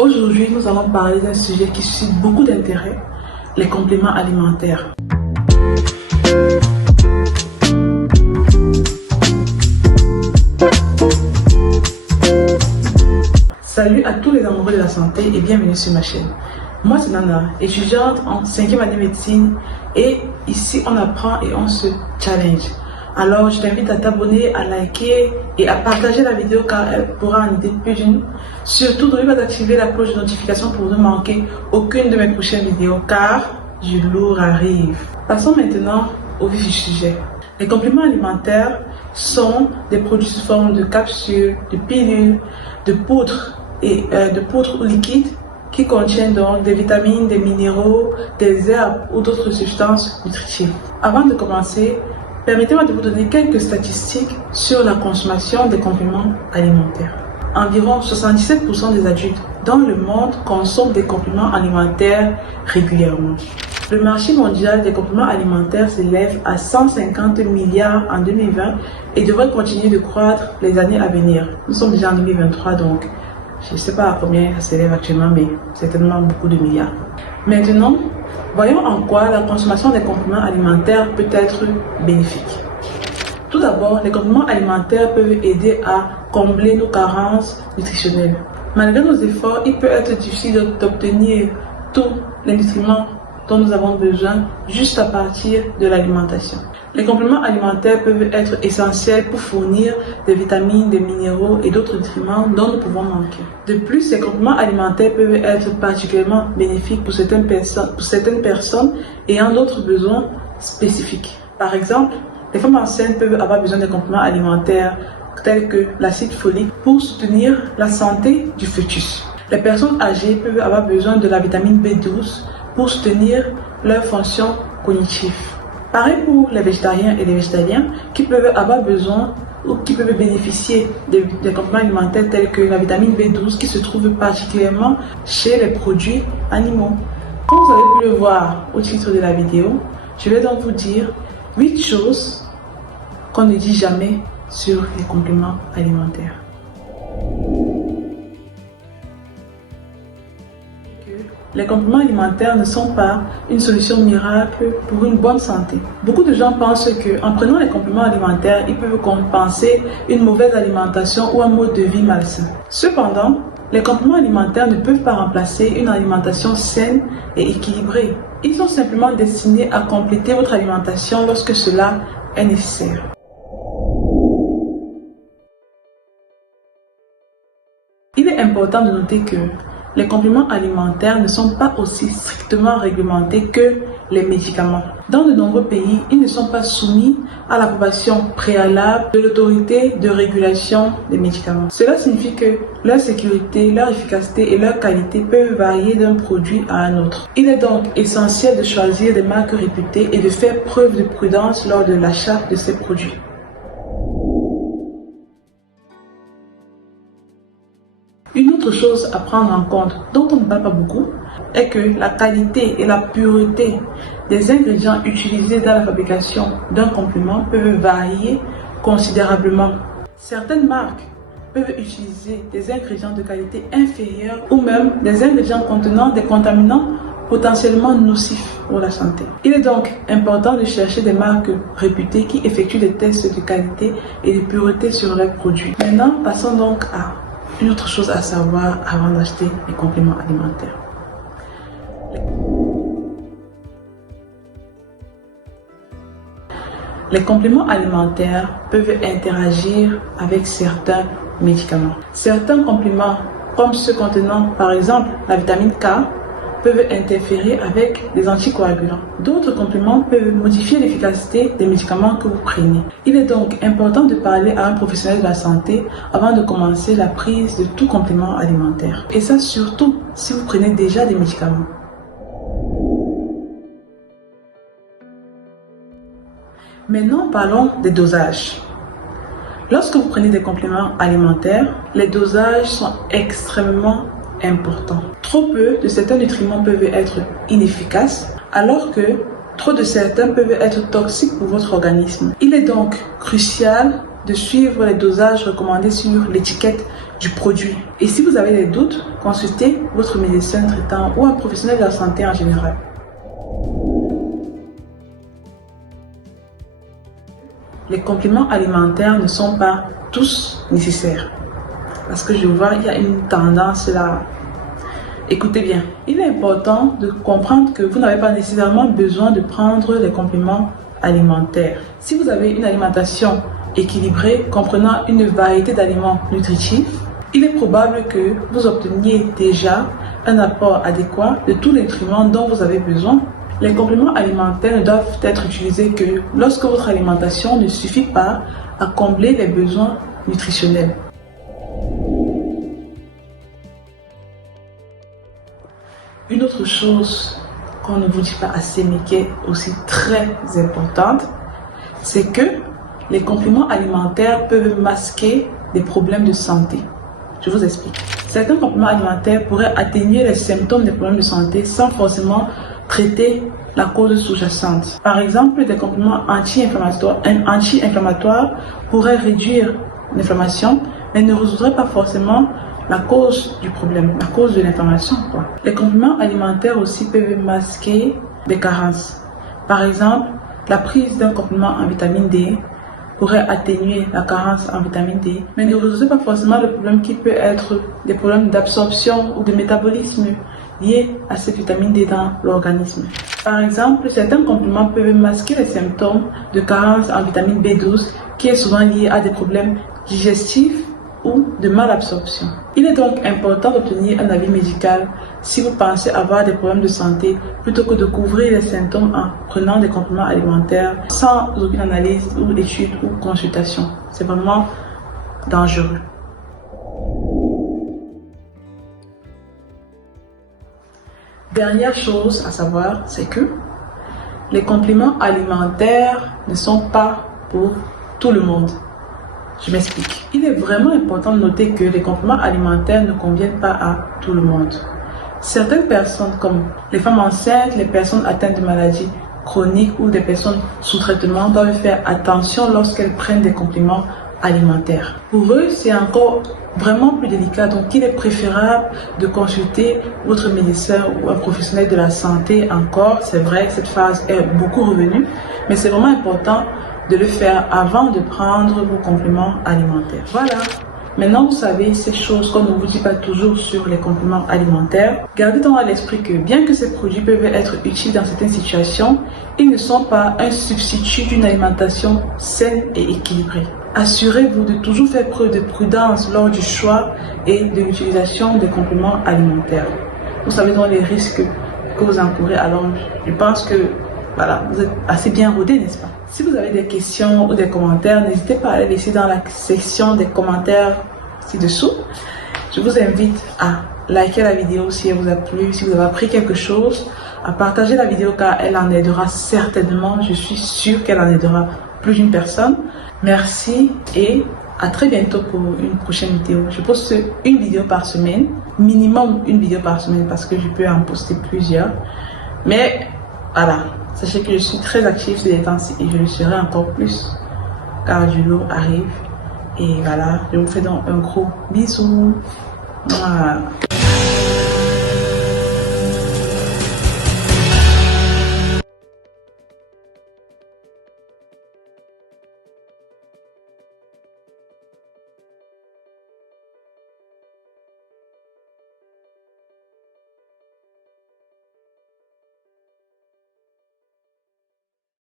Aujourd'hui, nous allons parler d'un sujet qui suscite beaucoup d'intérêt, les compléments alimentaires. Salut à tous les amoureux de la santé et bienvenue sur ma chaîne. Moi c'est Nana, étudiante en 5e année médecine et ici on apprend et on se challenge. Alors je t'invite à t'abonner, à liker et à partager la vidéo car elle pourra en aider plus d'une. Surtout n'oublie pas d'activer la cloche de notification pour ne manquer aucune de mes prochaines vidéos car du lourd arrive. Passons maintenant au vif du sujet. Les compléments alimentaires sont des produits sous forme de capsules, de pilules, de poudre ou liquides qui contiennent donc des vitamines, des minéraux, des herbes ou d'autres substances nutritives. Avant de commencer, permettez-moi de vous donner quelques statistiques sur la consommation des compléments alimentaires. Environ 77% des adultes dans le monde consomment des compléments alimentaires régulièrement. Le marché mondial des compléments alimentaires s'élève à 150 milliards en 2020 et devrait continuer de croître les années à venir. Nous sommes déjà en 2023 donc je ne sais pas à combien ça s'élève actuellement, mais certainement beaucoup de milliards. Maintenant, voyons en quoi la consommation des compléments alimentaires peut être bénéfique. Tout d'abord, les compléments alimentaires peuvent aider à combler nos carences nutritionnelles. Malgré nos efforts, il peut être difficile d'obtenir tous les nutriments dont nous avons besoin juste à partir de l'alimentation. Les compléments alimentaires peuvent être essentiels pour fournir des vitamines, des minéraux et d'autres nutriments dont nous pouvons manquer. De plus, ces compléments alimentaires peuvent être particulièrement bénéfiques pour certaines personnes ayant d'autres besoins spécifiques. Par exemple, les femmes enceintes peuvent avoir besoin de compléments alimentaires tels que l'acide folique pour soutenir la santé du fœtus. Les personnes âgées peuvent avoir besoin de la vitamine B12 pour soutenir leur fonction cognitive. Pareil pour les végétariens et les végétaliens qui peuvent avoir besoin ou qui peuvent bénéficier des compléments alimentaires tels que la vitamine B12 qui se trouve particulièrement chez les produits animaux. Comme vous avez pu le voir au titre de la vidéo, je vais donc vous dire 8 choses qu'on ne dit jamais sur les compléments alimentaires. Les compléments alimentaires ne sont pas une solution miracle pour une bonne santé. Beaucoup de gens pensent qu'en prenant les compléments alimentaires, ils peuvent compenser une mauvaise alimentation ou un mode de vie malsain. Cependant, les compléments alimentaires ne peuvent pas remplacer une alimentation saine et équilibrée. Ils sont simplement destinés à compléter votre alimentation lorsque cela est nécessaire. Il est important de noter que les compléments alimentaires ne sont pas aussi strictement réglementés que les médicaments. Dans de nombreux pays, ils ne sont pas soumis à l'approbation préalable de l'autorité de régulation des médicaments. Cela signifie que leur sécurité, leur efficacité et leur qualité peuvent varier d'un produit à un autre. Il est donc essentiel de choisir des marques réputées et de faire preuve de prudence lors de l'achat de ces produits. Une autre chose à prendre en compte, dont on ne parle pas beaucoup, est que la qualité et la pureté des ingrédients utilisés dans la fabrication d'un complément peuvent varier considérablement. Certaines marques peuvent utiliser des ingrédients de qualité inférieure ou même des ingrédients contenant des contaminants potentiellement nocifs pour la santé. Il est donc important de chercher des marques réputées qui effectuent des tests de qualité et de pureté sur leurs produits. Maintenant, passons donc à une autre chose à savoir avant d'acheter les compléments alimentaires. Les compléments alimentaires peuvent interagir avec certains médicaments. Certains compléments, comme ceux contenant par exemple la vitamine K, peuvent interférer avec les anticoagulants. D'autres compléments peuvent modifier l'efficacité des médicaments que vous prenez. Il est donc important de parler à un professionnel de la santé avant de commencer la prise de tout complément alimentaire. Et ça surtout si vous prenez déjà des médicaments. Maintenant, parlons des dosages. Lorsque vous prenez des compléments alimentaires, les dosages sont extrêmement importants. Trop peu de certains nutriments peuvent être inefficaces, alors que trop de certains peuvent être toxiques pour votre organisme. Il est donc crucial de suivre les dosages recommandés sur l'étiquette du produit. Et si vous avez des doutes, consultez votre médecin traitant ou un professionnel de la santé en général. Les compléments alimentaires ne sont pas tous nécessaires. Parce que je vois, il y a une tendance là. Écoutez bien, il est important de comprendre que vous n'avez pas nécessairement besoin de prendre les compléments alimentaires. Si vous avez une alimentation équilibrée, comprenant une variété d'aliments nutritifs, il est probable que vous obteniez déjà un apport adéquat de tous les nutriments dont vous avez besoin. Les compléments alimentaires ne doivent être utilisés que lorsque votre alimentation ne suffit pas à combler les besoins nutritionnels. Une autre chose qu'on ne vous dit pas assez mais qui est aussi très importante, c'est que les compléments alimentaires peuvent masquer des problèmes de santé. Je vous explique. Certains compléments alimentaires pourraient atténuer les symptômes des problèmes de santé sans forcément traiter la cause sous-jacente. Par exemple, des compléments anti-inflammatoires pourraient réduire l'inflammation, mais ne résoudrait pas forcément la cause du problème, la cause de l'inflammation. Les compléments alimentaires aussi peuvent masquer des carences. Par exemple, la prise d'un complément en vitamine D pourrait atténuer la carence en vitamine D, mais ne résoudrait pas forcément le problème qui peut être des problèmes d'absorption ou de métabolisme liés à cette vitamine D dans l'organisme. Par exemple, certains compléments peuvent masquer les symptômes de carence en vitamine B12 qui est souvent lié à des problèmes digestifs ou de malabsorption. Il est donc important d'obtenir un avis médical si vous pensez avoir des problèmes de santé plutôt que de couvrir les symptômes en prenant des compléments alimentaires sans aucune analyse ou étude ou consultation. C'est vraiment dangereux. Dernière chose à savoir, c'est que les compléments alimentaires ne sont pas pour tout le monde. Je m'explique. Il est vraiment important de noter que les compléments alimentaires ne conviennent pas à tout le monde. Certaines personnes, comme les femmes enceintes, les personnes atteintes de maladies chroniques ou des personnes sous traitement, doivent faire attention lorsqu'elles prennent des compléments alimentaires. Pour eux, c'est encore vraiment plus délicat, donc il est préférable de consulter votre médecin ou un professionnel de la santé encore. C'est vrai que cette phase est beaucoup revenue, mais c'est vraiment important de le faire avant de prendre vos compléments alimentaires. Voilà. Maintenant, vous savez ces choses qu'on ne vous dit pas toujours sur les compléments alimentaires. Gardez donc à l'esprit que bien que ces produits peuvent être utiles dans certaines situations, ils ne sont pas un substitut d'une alimentation saine et équilibrée. Assurez-vous de toujours faire preuve de prudence lors du choix et de l'utilisation des compléments alimentaires. Vous savez donc les risques que vous encourez, alors je pense que voilà, vous êtes assez bien rodé, n'est-ce pas? Si vous avez des questions ou des commentaires, n'hésitez pas à les laisser dans la section des commentaires ci-dessous. Je vous invite à liker la vidéo si elle vous a plu, si vous avez appris quelque chose, à partager la vidéo car elle en aidera certainement, je suis sûre qu'elle en aidera plus d'une personne. Merci et à très bientôt pour une prochaine vidéo. Je poste une vidéo par semaine, minimum une vidéo par semaine parce que je peux en poster plusieurs. Mais voilà, sachez que je suis très active ces temps-ci et je le serai encore plus car du lot arrive. Et voilà, je vous fais donc un gros bisou. Voilà.